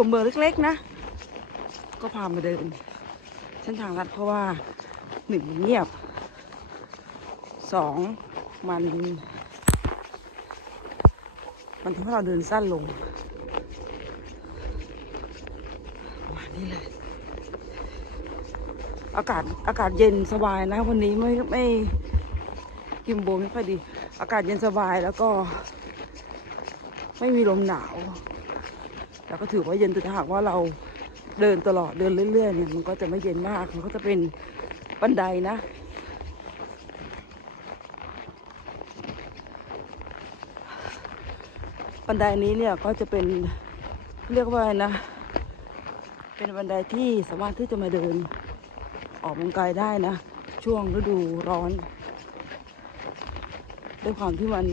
ตัวเมืองเล็ก ๆ นะ ก็พามาเดินเส้นทางลัดเพราะว่าหนึ่งเงียบสองมัน มันทำให้เราเดินสั้นลงประมาณนี้เลยอากาศอากาศเย็นสบายนะวันนี้ไม่ไม่กิมโบไม่ค่อยดี อากาศเย็นสบายแล้วก็ ไม่มีลมหนาว แล้วก็ถือว่าเย็นแต่ถ้าหากว่าเราเดินตลอดเดินเรื่อยๆเนี่ยมันก็จะไม่เย็นมากมันก็จะเป็นบันไดนะบันไดนี้เนี่ยก็จะเป็นเรียกว่านะ เป็นบันไดที่สามารถที่จะมาเดินออกกำลังกายได้นะ ช่วงฤดูร้อน ด้วยความที่มัน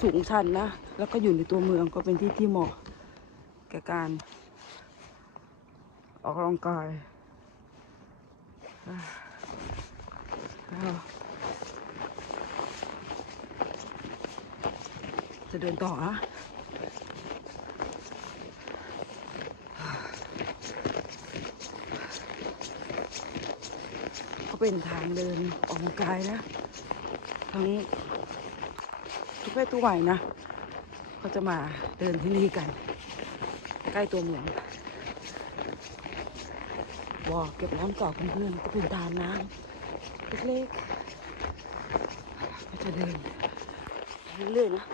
สูงชันนะ แล้วก็อยู่ในตัวเมืองก็เป็นที่ที่เหมาะ แก่การ ออกกำลังกายจะเดินต่ออะก็เป็นทางเดินออกกำลังกายนะ ทั้งทุกเพศทุกวัยนะ ก็จะมาเดินที่นี่กัน ใกล้ตัวเมืองวอเก็บน้ำต่อเพื่อนๆก็เป็นตามน้ำเล็กๆก็จะเดินเรื่อยๆนะ